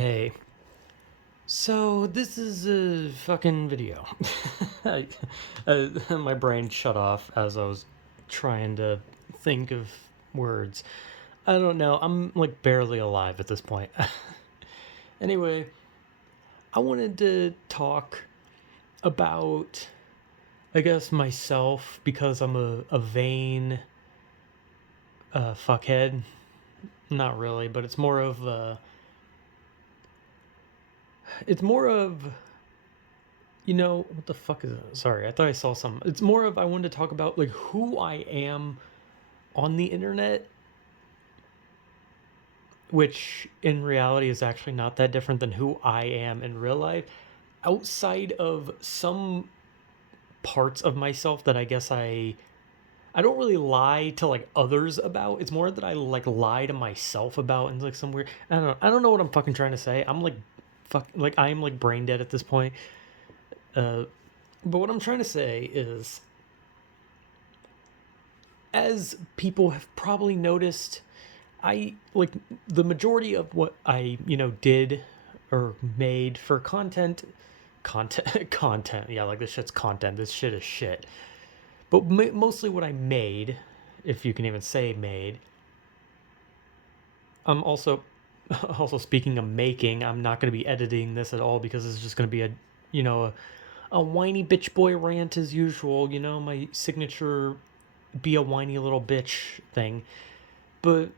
Hey, so this is a fucking video. I, my brain shut off as I was trying to think of words. I don't know, I'm like barely alive at this point. Anyway, I wanted to talk about, I guess, myself because I'm a vain fuckhead. Not really, but it's more of what the fuck is it? Sorry, I thought I saw some. It's more of I wanted to talk about like who I am on the internet, which in reality is actually not that different than who I am in real life, outside of some parts of myself that I guess I don't really lie to like others about. It's more that I like lie to myself about and like some weird I don't know what I'm fucking trying to say. I'm like I'm like brain dead at this point. Uh but what I'm trying to say is, as people have probably noticed, I like the majority of what I, did or made for content. Yeah, like this shit's content. This shit is shit. But mostly what I made, if you can even say made, I'm also also speaking of making, I'm not going to be editing this at all because it's just going to be a whiny bitch boy rant as usual, my signature be a whiny little bitch thing. But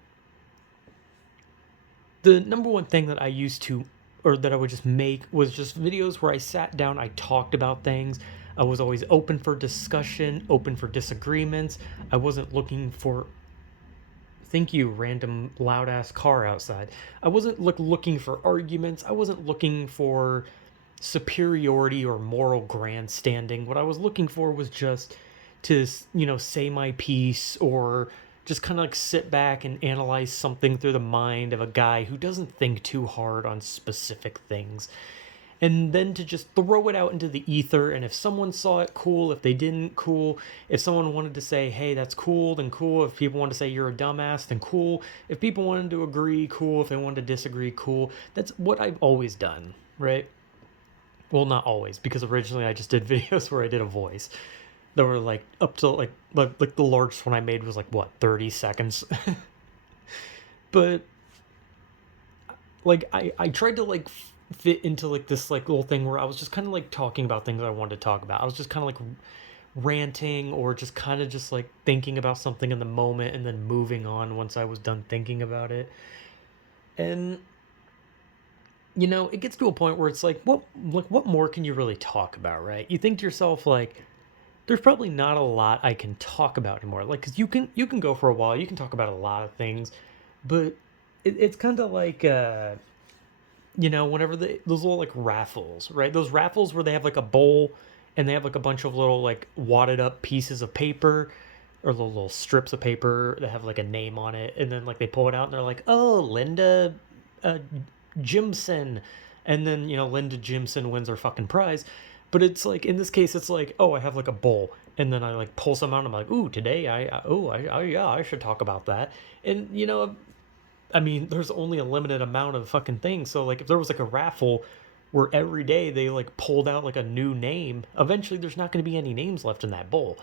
the number one thing that I used to, or that I would just make, was just videos where I sat down, I talked about things. I was always open for discussion, open for disagreements. I wasn't looking for, thank you, random loud ass car outside. I wasn't looking for arguments. I wasn't looking for superiority or moral grandstanding. What I was looking for was just to, say my piece, or just kind of like sit back and analyze something through the mind of a guy who doesn't think too hard on specific things. And then to just throw it out into the ether. And if someone saw it, cool. If they didn't, cool. If someone wanted to say, hey, that's cool, then cool. If people wanted to say you're a dumbass, then cool. If people wanted to agree, cool. If they wanted to disagree, cool. That's what I've always done, right? Well, not always, because originally I just did videos where I did a voice that were like up to like the largest one I made was like what, 30 seconds. But like I tried to like fit into like this like little thing where I was just kind of like talking about things I wanted to talk about. I was just kind of like ranting, or just kind of just like thinking about something in the moment and then moving on once I was done thinking about it. And it gets to a point where it's like what more can you really talk about, right? You think to yourself like, there's probably not a lot I can talk about anymore. Like, cause you can go for a while, you can talk about a lot of things, but it's kind of like whenever those little like raffles, right? Those raffles where they have like a bowl and they have like a bunch of little like wadded up pieces of paper, or little strips of paper that have like a name on it, and then like they pull it out and they're like, oh, Linda uh, Jimson, and then Linda Jimson wins her fucking prize. But it's like in this case, it's like, oh, I have like a bowl, and then I like pull some out. And I'm like, ooh, today yeah, I should talk about that. And I mean, there's only a limited amount of fucking things. So like, if there was like a raffle where every day they like pulled out like a new name, eventually there's not going to be any names left in that bowl.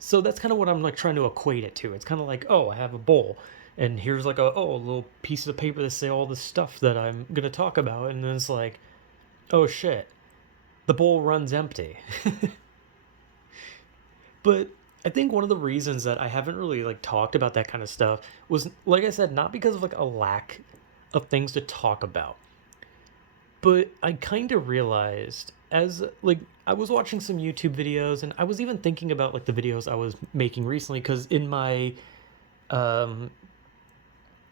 So that's kind of what I'm like trying to equate it to. It's kind of like, oh, I have a bowl, and here's like a little piece of paper that say all the stuff that I'm gonna talk about, and then it's like, oh shit, the bowl runs empty. But I think one of the reasons that I haven't really like talked about that kind of stuff was, like I said, not because of like a lack of things to talk about, but I kind of realized, as like I was watching some YouTube videos, and I was even thinking about like the videos I was making recently, because in my um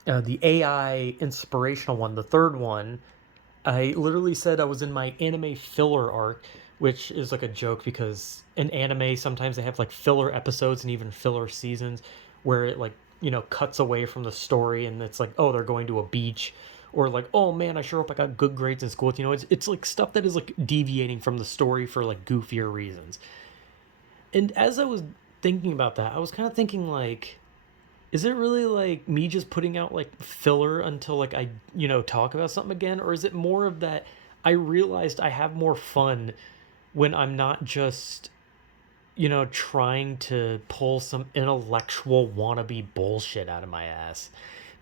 the AI inspirational one, the third one, I literally said I was in my anime filler arc, which is like a joke because in anime sometimes they have like filler episodes and even filler seasons where it like, cuts away from the story, and it's like, oh, they're going to a beach, or like, oh man, I sure hope I got good grades in school. It's like stuff that is like deviating from the story for like goofier reasons. And as I was thinking about that, I was kind of thinking like, Is it really like me just putting out like filler until like I, talk about something again? Or is it more of that I realized I have more fun when I'm not just, trying to pull some intellectual wannabe bullshit out of my ass?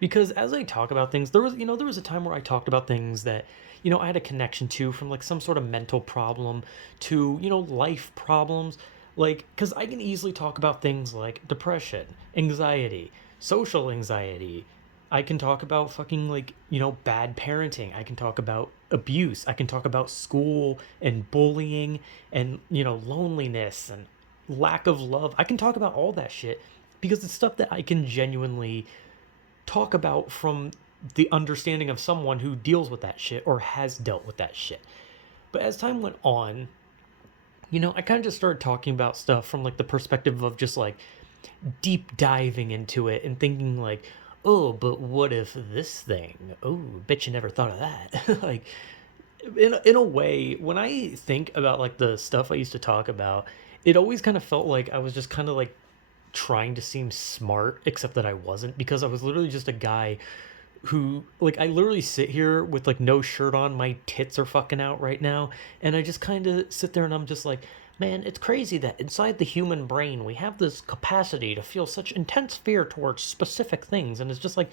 Because as I talk about things, there was a time where I talked about things that, I had a connection to, from like some sort of mental problem to, life problems. Like, because I can easily talk about things like depression, anxiety, social anxiety. I can talk about fucking, like, bad parenting. I can talk about abuse. I can talk about school and bullying and, loneliness and lack of love. I can talk about all that shit because it's stuff that I can genuinely talk about from the understanding of someone who deals with that shit or has dealt with that shit. But as time went on, I kind of just started talking about stuff from like the perspective of just like deep diving into it and thinking like, oh, but what if this thing? Oh, bet you never thought of that. Like, in a way, when I think about like the stuff I used to talk about, it always kind of felt like I was just kind of like trying to seem smart, except that I wasn't, because I was literally just a guy who, like, I literally sit here with like no shirt on, my tits are fucking out right now, and I just kind of sit there and I'm just like, man, it's crazy that inside the human brain we have this capacity to feel such intense fear towards specific things, and it's just like,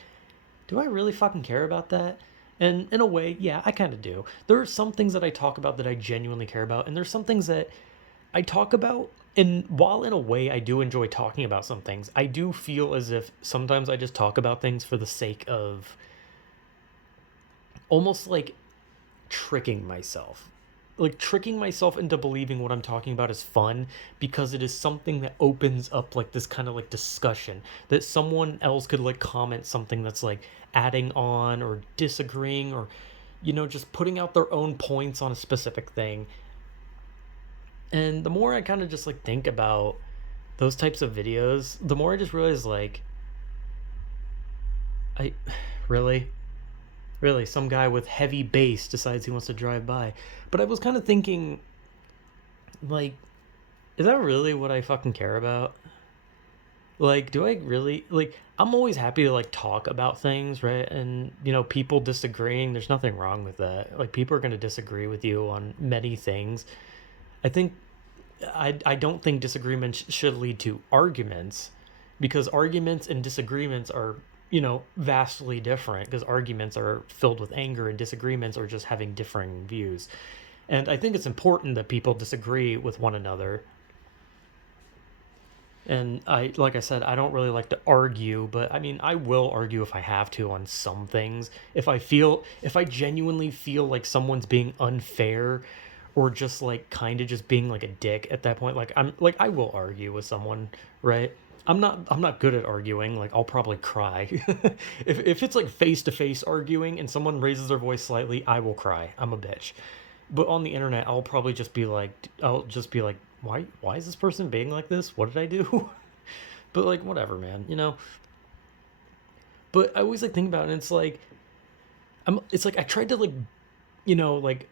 do I really fucking care about that? And in a way, yeah, I kind of do. There are some things that I talk about that I genuinely care about, and there's some things that I talk about. And while in a way I do enjoy talking about some things, I do feel as if sometimes I just talk about things for the sake of almost like tricking myself. Like tricking myself into believing what I'm talking about is fun because it is something that opens up like this kind of like discussion that someone else could like comment something that's like adding on or disagreeing or just putting out their own points on a specific thing. And the more I kind of just like think about those types of videos, the more I just realize like I really really some guy with heavy bass decides he wants to drive by. But I was kind of thinking like, is that really what I fucking care about? Like, do I really like, I'm always happy to like talk about things, right? And people disagreeing, there's nothing wrong with that. Like, people are going to disagree with you on many things. I think I don't think disagreements should lead to arguments, because arguments and disagreements are, vastly different, because arguments are filled with anger and disagreements are just having differing views. And I think it's important that people disagree with one another. And like I said, I don't really like to argue, but I mean, I will argue if I have to on some things. If I genuinely feel like someone's being unfair or just like kind of just being like a dick at that point, like I will argue with someone, right? I'm not good at arguing. Like, I'll probably cry. If it's like face to face arguing and someone raises their voice slightly, I will cry. I'm a bitch. But on the internet, I'll just be like, why is this person being like this? What did I do? But like, whatever, man. But I always like think about it, and it's like I tried to like, like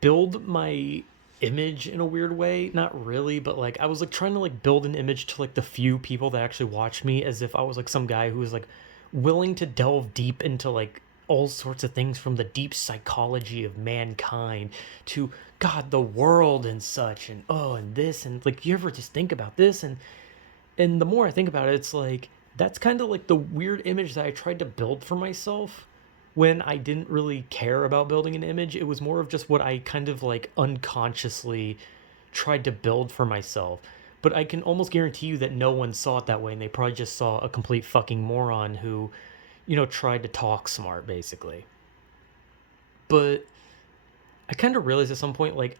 build my image in a weird way. Not really, but like I was like trying to like build an image to like the few people that actually watch me, as if I was like some guy who was like willing to delve deep into like all sorts of things, from the deep psychology of mankind to God, the world and such, and oh, and this, and like, you ever just think about this? And the more I think about it, it's like that's kind of like the weird image that I tried to build for myself when I didn't really care about building an image. It was more of just what I kind of like unconsciously tried to build for myself. But I can almost guarantee you that no one saw it that way, and they probably just saw a complete fucking moron who, tried to talk smart, basically. But I kind of realized at some point, like,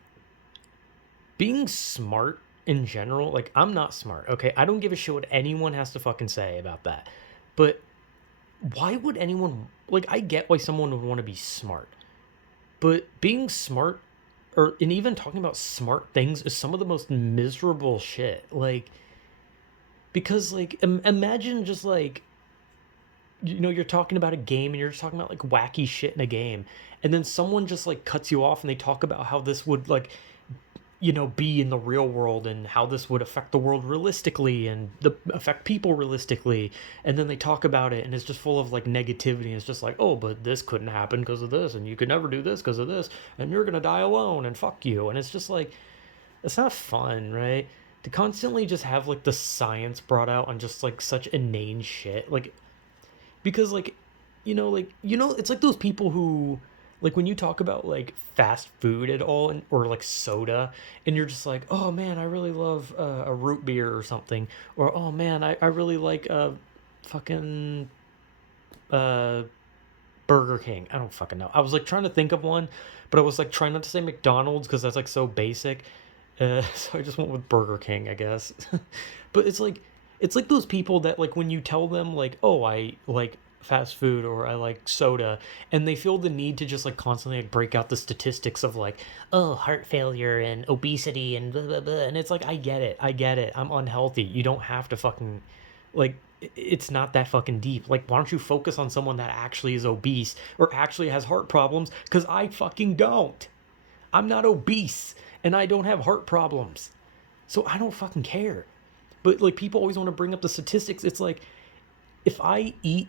being smart in general, like, I'm not smart, okay? I don't give a shit what anyone has to fucking say about that. But why would anyone, like, I get why someone would want to be smart, but being smart, or and even talking about smart things, is some of the most miserable shit. Like, because like imagine just like, you're talking about a game and you're just talking about like wacky shit in a game, and then someone just like cuts you off and they talk about how this would like be in the real world and how this would affect the world realistically and affect people realistically. And then they talk about it and it's just full of like negativity. It's just like, oh, but this couldn't happen because of this, and you could never do this because of this, and you're gonna die alone, and fuck you. And it's just like, it's not fun, right? To constantly just have like the science brought out on just like such inane shit. Like, because like, it's like those people who, like, when you talk about like fast food at all, or like soda, and you're just like, oh man, I really love a root beer or something, or oh man, I really like fucking uh Burger King. I don't fucking know. I was like trying to think of one, but I was like trying not to say McDonald's because that's like so basic. So I just went with Burger King, I guess. But it's like those people that, like, when you tell them like, oh, I like fast food or I like soda, and they feel the need to just like constantly like break out the statistics of like, oh, heart failure and obesity and blah blah blah. And it's like, I get it. I'm unhealthy. You don't have to fucking, like, it's not that fucking deep. Like, why don't you focus on someone that actually is obese or actually has heart problems? Because I fucking don't. I'm not obese and I don't have heart problems. So I don't fucking care. But like, people always want to bring up the statistics. It's like, if I eat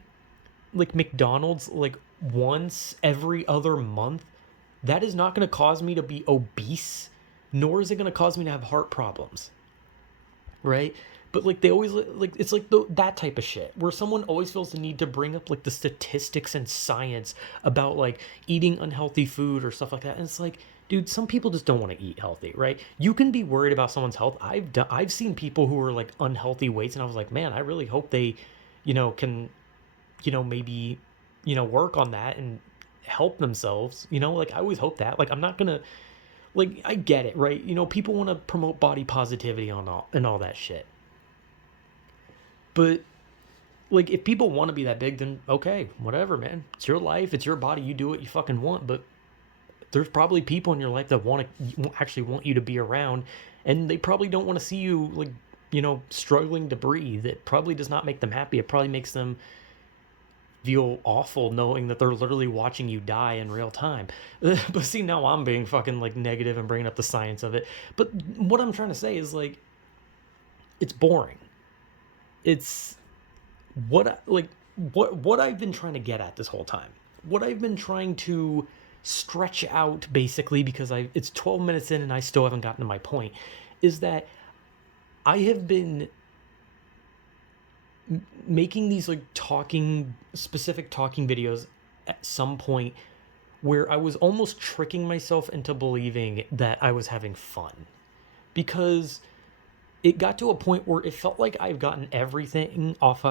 like McDonald's like once every other month, that is not going to cause me to be obese, nor is it going to cause me to have heart problems, right? But like, they always like, it's like that type of shit where someone always feels the need to bring up like the statistics and science about like eating unhealthy food or stuff like that. And it's like, dude, some people just don't want to eat healthy, right? You can be worried about someone's health. I've seen people who are like unhealthy weights, and I was like, man, I really hope they, can, maybe, work on that and help themselves. Like, I always hope that. Like, I'm not gonna, like, I get it, right? People want to promote body positivity on all and all that shit. But like, if people want to be that big, then okay, whatever, man. It's your life, it's your body. You do what you fucking want. But there's probably people in your life that actually want you to be around, and they probably don't want to see you like, struggling to breathe. It probably does not make them happy. It probably makes them feel awful knowing that they're literally watching you die in real time. But see, now I'm being fucking like negative and bringing up the science of it. But what I'm trying to say is like, it's boring. It's what I've been trying to get at this whole time. What I've been trying to stretch out, basically, because it's 12 minutes in and I still haven't gotten to my point, is that I have been making these like specific talking videos at some point where I was almost tricking myself into believing that I was having fun, because it got to a point where it felt like I've gotten everything off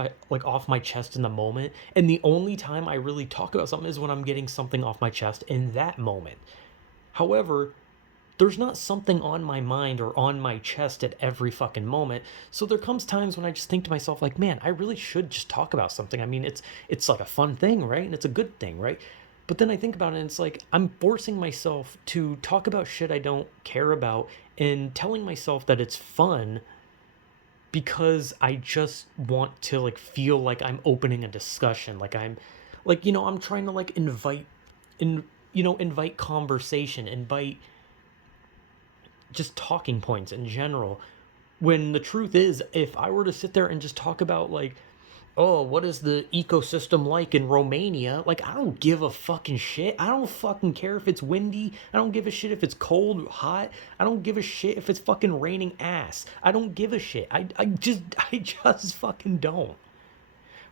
my chest in the moment, and the only time I really talk about something is when I'm getting something off my chest in that moment. However, there's not something on my mind or on my chest at every fucking moment. So there comes times when I just think to myself like, man, I really should just talk about something. I mean, it's like a fun thing, right? And it's a good thing, right? But then I think about it and it's like, I'm forcing myself to talk about shit I don't care about and telling myself that it's fun because I just want to like feel like I'm opening a discussion, like I'm like, I'm trying to like invite conversation, invite just talking points in general. When the truth is, if I were to sit there and just talk about like, oh, what is the ecosystem like in Romania? Like, I don't give a fucking shit. I don't fucking care if it's windy. I don't give a shit if it's cold, hot. I don't give a shit if it's fucking raining ass. I don't give a shit. I just fucking don't.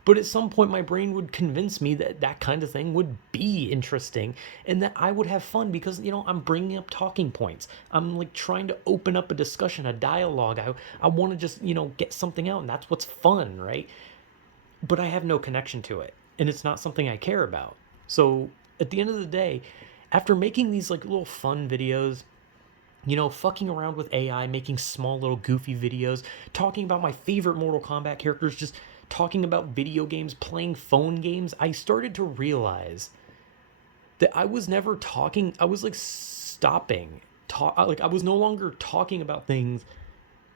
But at some point, my brain would convince me that that kind of thing would be interesting and that I would have fun because, I'm bringing up talking points. I'm like trying to open up a discussion, a dialogue. I want to just, get something out, and that's what's fun, right? But I have no connection to it, and it's not something I care about. So at the end of the day, after making these like little fun videos, fucking around with AI, making small little goofy videos, talking about my favorite Mortal Kombat characters, just talking about video games, playing phone games, I started to realize that I was never talking. I was like stopping like I was no longer talking about things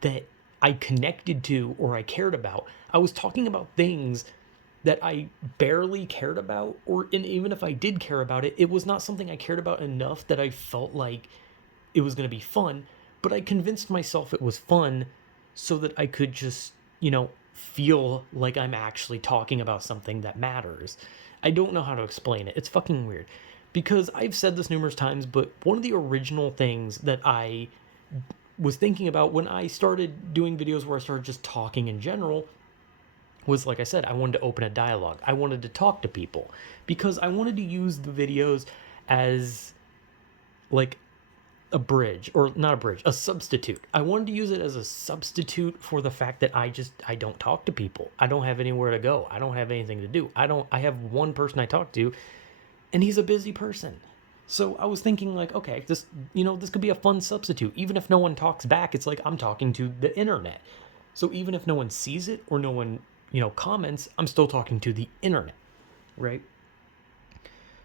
that I connected to or I cared about. I was talking about things that I barely cared about, and even if I did care about it, it was not something I cared about enough that I felt like it was going to be fun. but I convinced myself it was fun so that I could just, feel like I'm actually talking about something that matters. I don't know how to explain it. It's fucking weird. Because I've said this numerous times, but one of the original things that I was thinking about when I started doing videos where I started just talking in general was, like I said, I wanted to open a dialogue. I wanted to talk to people because I wanted to use the videos as like a bridge, or not a bridge, a substitute. I wanted to use it as a substitute for the fact that I don't talk to people. I don't have anywhere to go. I don't have anything to do. I have one person I talk to, and he's a busy person. So I was thinking, like, okay, this could be a fun substitute. Even if no one talks back, it's like I'm talking to the internet. So even if no one sees it or no one, comments, I'm still talking to the internet, right?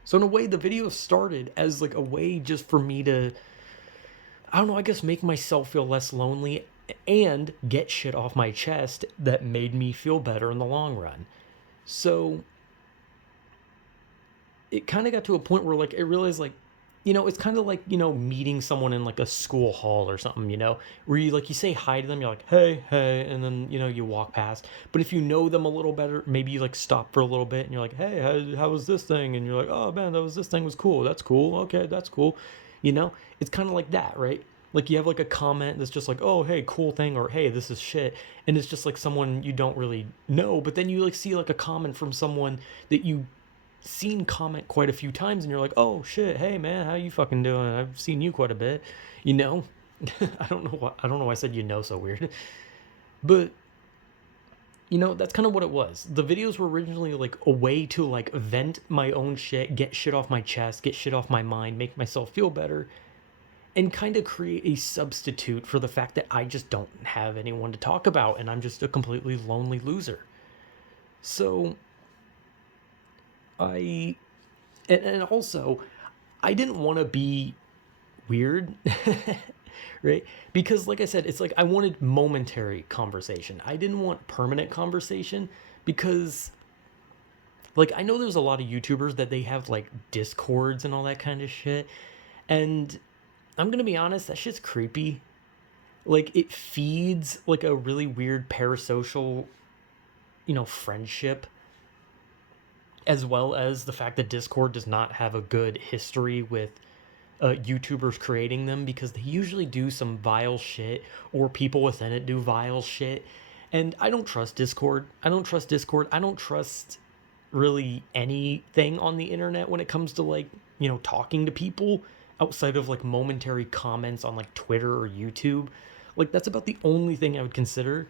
So in a way, the video started as like a way just for me to, I don't know, I guess make myself feel less lonely and get shit off my chest that made me feel better in the long run. So it kind of got to a point where, like, I realized, like, it's kind of like, meeting someone in like a school hall or something, where you say hi to them, you're like, hey, hey, and then, you walk past. But if you know them a little better, maybe you like stop for a little bit and you're like, hey, how was this thing? And you're like, oh man, this thing was cool. That's cool. Okay, that's cool. It's kind of like that, right? Like you have like a comment that's just like, oh, hey, cool thing, or hey, this is shit. And it's just like someone you don't really know, but then you like see like a comment from someone that you seen comment quite a few times, and you're like, oh shit, hey man, how you fucking doing? I've seen you quite a bit, I don't know why I said so weird. But that's kind of what it was. The videos were originally like a way to like vent my own shit, get shit off my chest, get shit off my mind, make myself feel better, and kind of create a substitute for the fact that I just don't have anyone to talk about and I'm just a completely lonely loser. So and also, I didn't want to be weird, right? Because, like I said, it's like I wanted momentary conversation. I didn't want permanent conversation because, like, I know there's a lot of YouTubers that they have like Discords and all that kind of shit. And I'm going to be honest, that shit's creepy. Like, it feeds like a really weird parasocial, friendship, as well as the fact that Discord does not have a good history with YouTubers creating them, because they usually do some vile shit, or people within it do vile shit. And I don't trust Discord. I don't trust really anything on the internet when it comes to like, talking to people outside of like momentary comments on like Twitter or YouTube. Like that's about the only thing I would consider.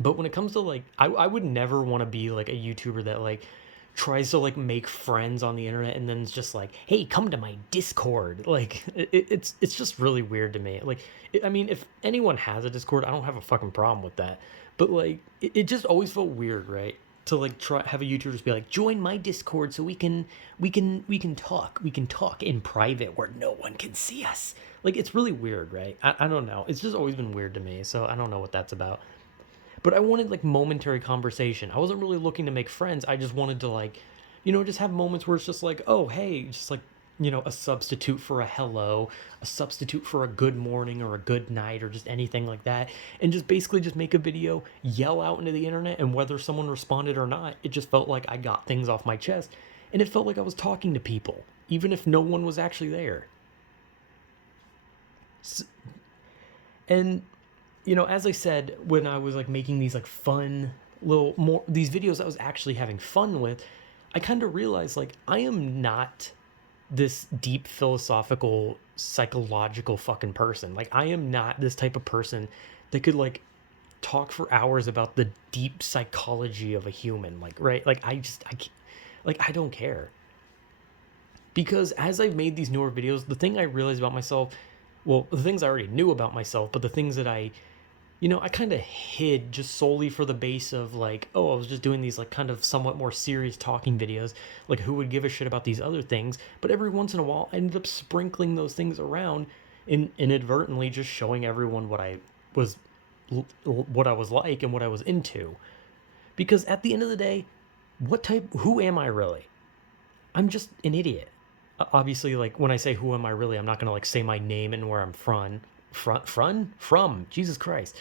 But when it comes to like, I would never want to be like a YouTuber that like tries to like make friends on the internet and then it's just like, hey, come to my Discord. Like it's just really weird to me. Like, I mean, if anyone has a Discord, I don't have a fucking problem with that. But like, it just always felt weird, right? To like have a YouTuber just be like, join my Discord so we can talk in private where no one can see us. Like, it's really weird, right? I don't know. It's just always been weird to me. So I don't know what that's about. But I wanted like momentary conversation. I wasn't really looking to make friends. I just wanted to like, just have moments where it's just like, oh, hey, just like, a substitute for a hello, a substitute for a good morning or a good night or just anything like that. And just basically just make a video, yell out into the internet, and whether someone responded or not, it just felt like I got things off my chest. And it felt like I was talking to people, even if no one was actually there. And as I said, when I was like making these like fun these videos I was actually having fun with, I kind of realized like I am not this deep philosophical psychological fucking person. Like I am not this type of person that could like talk for hours about the deep psychology of a human. Like, right? Like I don't care. Because as I've made these newer videos, the thing I realized about myself, well, the things I already knew about myself, but the things that I kind of hid just solely for the base of like, oh, I was just doing these like kind of somewhat more serious talking videos. Like, who would give a shit about these other things? But every once in a while, I ended up sprinkling those things around and inadvertently just showing everyone what I was like and what I was into. Because at the end of the day, who am I really? I'm just an idiot. Obviously, like when I say who am I really, I'm not gonna like say my name and where I'm from. Jesus Christ.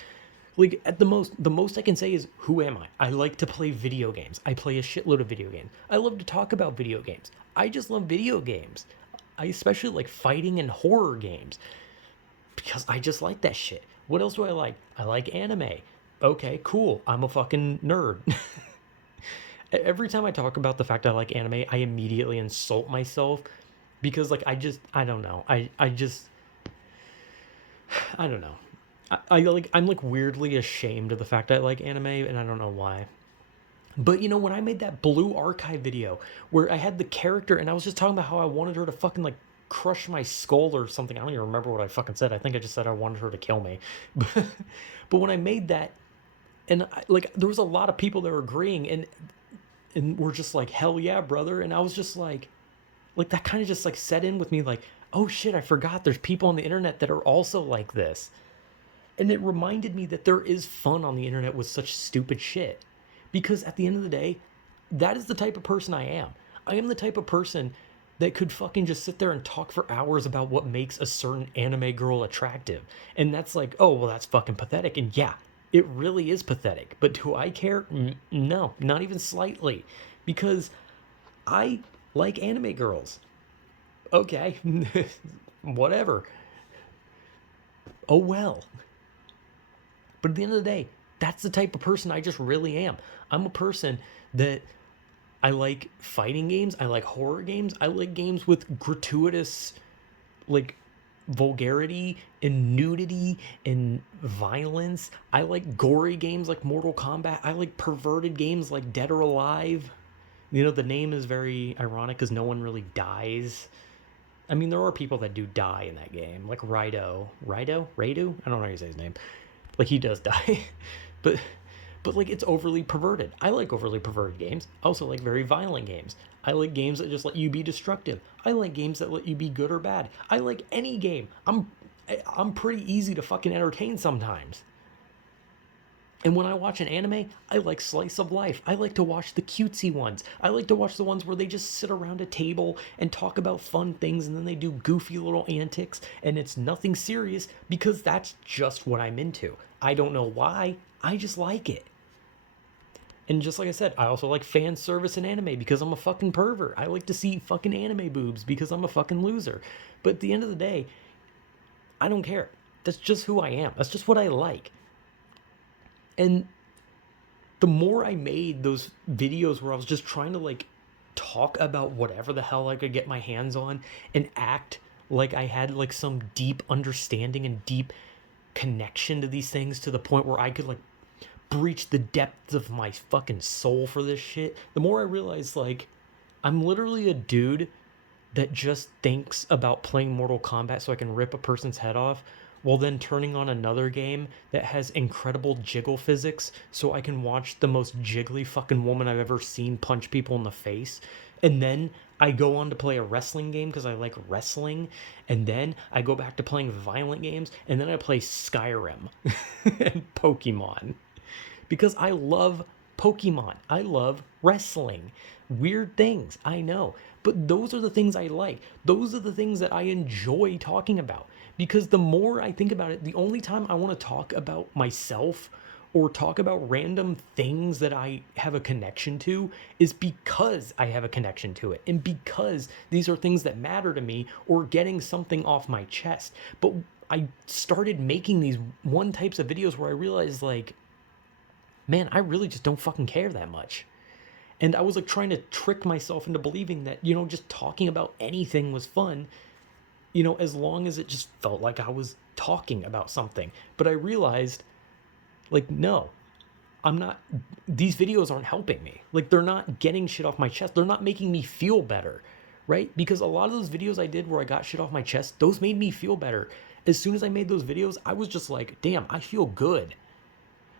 Like at the most I can say is who am I? I like to play video games. I play a shitload of video games. I love to talk about video games. I just love video games. I especially like fighting and horror games because I just like that shit. What else do I like? I like anime. Okay, cool. I'm a fucking nerd. Every time I talk about the fact I like anime, I immediately insult myself because like I don't know. I don't know. I'm like weirdly ashamed of the fact I like anime and I don't know why. But you know, when I made that Blue Archive video where I had the character and I was just talking about how I wanted her to fucking like crush my skull or something. I don't even remember what I fucking said. I think I just said I wanted her to kill me. But when I made that, and like there was a lot of people that were agreeing and were just like, hell yeah, brother. And I was just like that kind of just like set in with me like, oh shit, I forgot there's people on the internet that are also like this. And it reminded me that there is fun on the internet with such stupid shit. Because at the end of the day, that is the type of person I am. I am the type of person that could fucking just sit there and talk for hours about what makes a certain anime girl attractive. And that's like, oh, well, that's fucking pathetic. And yeah, it really is pathetic. But do I care? No, not even slightly. Because I like anime girls. Okay, whatever. Oh well. But at the end of the day, that's the type of person I just really am. I'm a person that I like fighting games. I like horror games. I like games with gratuitous, like, vulgarity and nudity and violence. I like gory games like Mortal Kombat. I like perverted games like Dead or Alive. You know, the name is very ironic because no one really dies. I mean, there are people that do die in that game, like Raido. Raidu? I don't know how you say his name. Like he does die, but like it's overly perverted. I like overly perverted games. I also like very violent games. I like games that just let you be destructive. I like games that let you be good or bad. I like any game. I'm pretty easy to fucking entertain sometimes. And when I watch an anime, I like slice of life. I like to watch the cutesy ones. I like to watch the ones where they just sit around a table and talk about fun things and then they do goofy little antics and it's nothing serious because that's just what I'm into. I don't know why, I just like it. And just like I said, I also like fan service in anime because I'm a fucking pervert. I like to see fucking anime boobs because I'm a fucking loser. But at the end of the day, I don't care. That's just who I am. That's just what I like. And the more I made those videos where I was just trying to like talk about whatever the hell I could get my hands on and act like I had like some deep understanding and deep connection to these things to the point where I could like breach the depths of my fucking soul for this shit, the more I realized like I'm literally a dude that just thinks about playing Mortal Kombat so I can rip a person's head off while then turning on another game that has incredible jiggle physics so I can watch the most jiggly fucking woman I've ever seen punch people in the face. And then I go on to play a wrestling game because I like wrestling. And then I go back to playing violent games. And then I play Skyrim and Pokemon because I love Pokemon. I love wrestling. Weird things, I know. But those are the things I like. Those are the things that I enjoy talking about. Because the more I think about it, the only time I want to talk about myself or talk about random things that I have a connection to is because I have a connection to it. And because these are things that matter to me or getting something off my chest. But I started making these one types of videos where I realized like, man, I really just don't fucking care that much. And I was like trying to trick myself into believing that, you know, just talking about anything was fun, you know, as long as it just felt like I was talking about something. But I realized, like, no, I'm not, these videos aren't helping me. Like, they're not getting shit off my chest. They're not making me feel better, right? Because a lot of those videos I did where I got shit off my chest, those made me feel better. As soon as I made those videos, I was just like, damn, I feel good.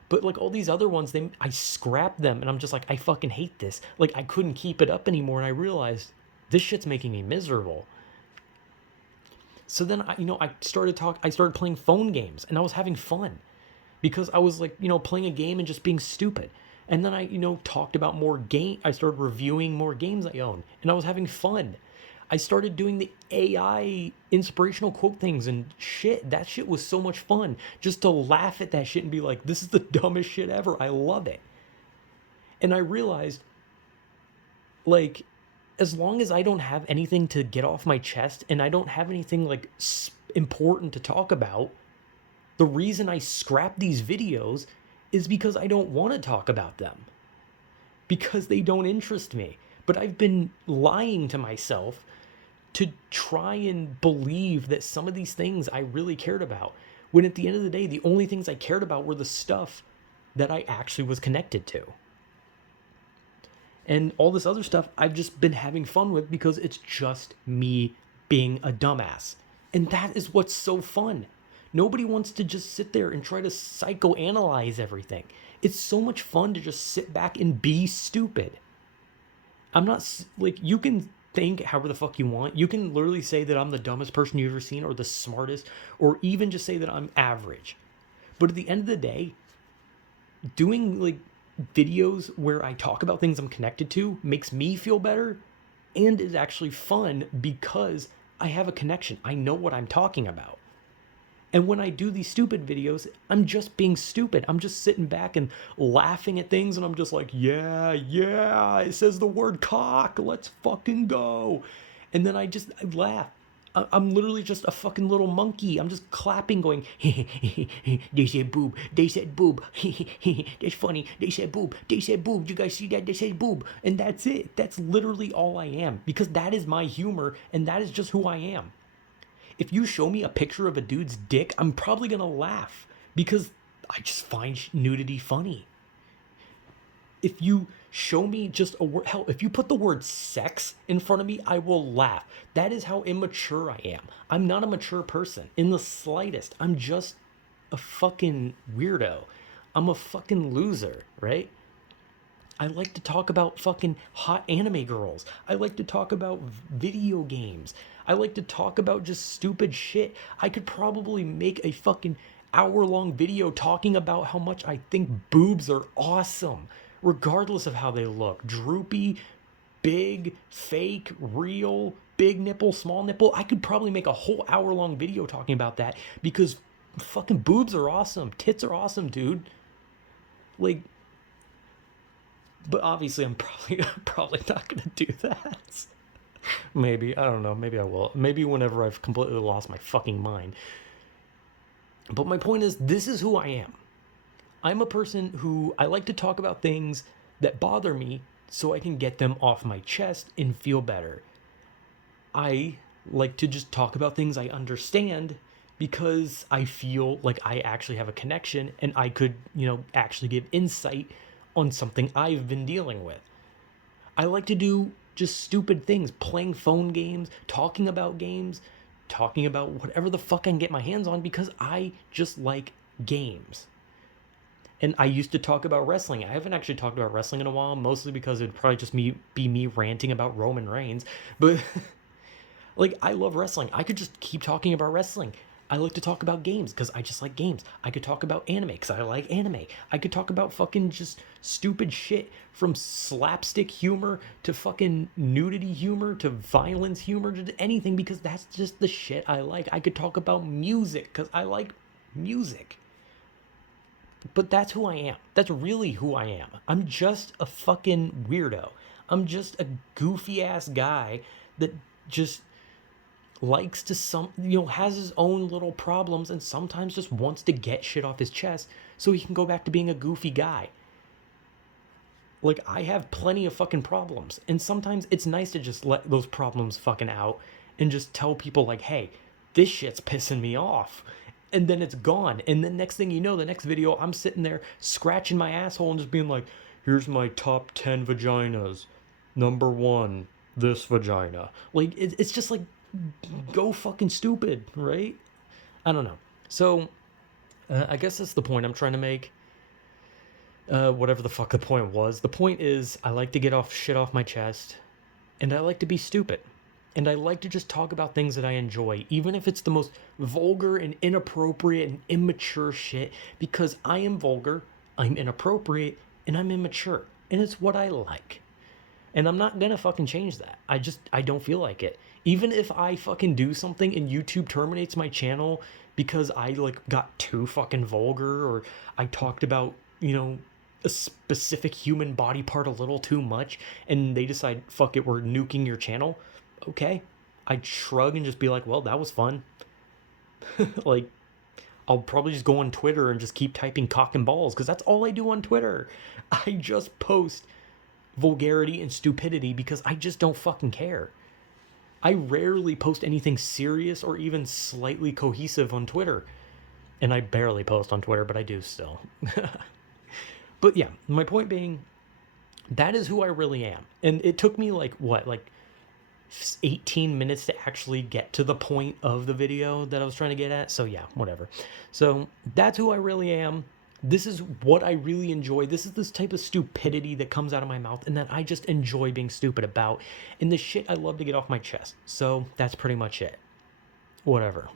But like all these other ones, I scrapped them and I'm just like, I fucking hate this. Like I couldn't keep it up anymore and I realized this shit's making me miserable. So then I started playing phone games and I was having fun because I was like, playing a game and just being stupid. And then I talked about more game. I started reviewing more games I own and I was having fun. I started doing the AI inspirational quote things and shit. That shit was so much fun. Just to laugh at that shit and be like, this is the dumbest shit ever. I love it. And I realized, like, as long as I don't have anything to get off my chest and I don't have anything like important to talk about, the reason I scrap these videos is because I don't want to talk about them, because they don't interest me. But I've been lying to myself to try and believe that some of these things I really cared about, when at the end of the day, the only things I cared about were the stuff that I actually was connected to. And all this other stuff I've just been having fun with because it's just me being a dumbass. And that is what's so fun. Nobody wants to just sit there and try to psychoanalyze everything. It's so much fun to just sit back and be stupid. I'm not, like, you can think however the fuck you want. You can literally say that I'm the dumbest person you've ever seen or the smartest, or even just say that I'm average. But at the end of the day, doing like videos where I talk about things I'm connected to makes me feel better and is actually fun because I have a connection. I know what I'm talking about. And when I do these stupid videos, I'm just being stupid. I'm just sitting back and laughing at things, and I'm just like, yeah, it says the word cock, let's fucking go. And then I laugh. I'm literally just a fucking little monkey. I'm just clapping, going, they said boob, they said boob, that's funny, they said boob, they said boob, you guys see that, they said boob. And that's it. That's literally all I am, because that is my humor, and that is just who I am. If you show me a picture of a dude's dick, I'm probably gonna laugh because I just find nudity funny. If you show me just a word, hell, if you put the word sex in front of me, I will laugh. That is how immature I am. I'm not a mature person in the slightest. I'm just a fucking weirdo. I'm a fucking loser, right? I like to talk about fucking hot anime girls. I like to talk about video games. I like to talk about just stupid shit. I could probably make a fucking hour-long video talking about how much I think boobs are awesome, regardless of how they look. Droopy, big, fake, real, big nipple, small nipple. I could probably make a whole hour-long video talking about that because fucking boobs are awesome. Tits are awesome, dude. Like, but obviously I'm probably not gonna do that. Maybe, I don't know, maybe I will. Maybe whenever I've completely lost my fucking mind. But my point is, this is who I am. I'm a person who, I like to talk about things that bother me so I can get them off my chest and feel better. I like to just talk about things I understand because I feel like I actually have a connection and I could, actually give insight on something I've been dealing with. I like to do just stupid things, playing phone games, talking about games, talking about whatever the fuck I can get my hands on because I just like games. And I used to talk about wrestling. I haven't actually talked about wrestling in a while, mostly because it'd probably just be me ranting about Roman Reigns. But like, I love wrestling. I could just keep talking about wrestling. I like to talk about games because I just like games. I could talk about anime because I like anime. I could talk about fucking just stupid shit, from slapstick humor to fucking nudity humor to violence humor to anything, because that's just the shit I like. I could talk about music because I like music. But that's who I am. That's really who I am. I'm just a fucking weirdo. I'm just a goofy ass guy that just likes to has his own little problems and sometimes just wants to get shit off his chest so he can go back to being a goofy guy. Like, I have plenty of fucking problems, and sometimes it's nice to just let those problems fucking out and just tell people, like, hey, this shit's pissing me off. And then it's gone. And then next thing you know, the next video, I'm sitting there scratching my asshole and just being like, here's my top 10 vaginas. Number 1, this vagina. Like, it's just like, go fucking stupid, right? I don't know. So, I guess that's the point I'm trying to make. Whatever the fuck the point was. The point is, I like to get shit off my chest, and I like to be stupid. And I like to just talk about things that I enjoy, even if it's the most vulgar and inappropriate and immature shit, because I am vulgar, I'm inappropriate, and I'm immature. And it's what I like. And I'm not gonna fucking change that. I don't feel like it. Even if I fucking do something and YouTube terminates my channel because I like got too fucking vulgar, or I talked about, a specific human body part a little too much, and they decide, fuck it, we're nuking your channel. Okay. I'd shrug and just be like, well, that was fun. Like, I'll probably just go on Twitter and just keep typing cock and balls, because that's all I do on Twitter. I just post vulgarity and stupidity because I just don't fucking care. I rarely post anything serious or even slightly cohesive on Twitter. And I barely post on Twitter, but I do still. But yeah, my point being, that is who I really am. And it took me like, what, like 18 minutes to actually get to the point of the video that I was trying to get at. So yeah, whatever. So that's who I really am. This is what I really enjoy. This is this type of stupidity that comes out of my mouth and that I just enjoy being stupid about. And the shit I love to get off my chest. So that's pretty much it. Whatever.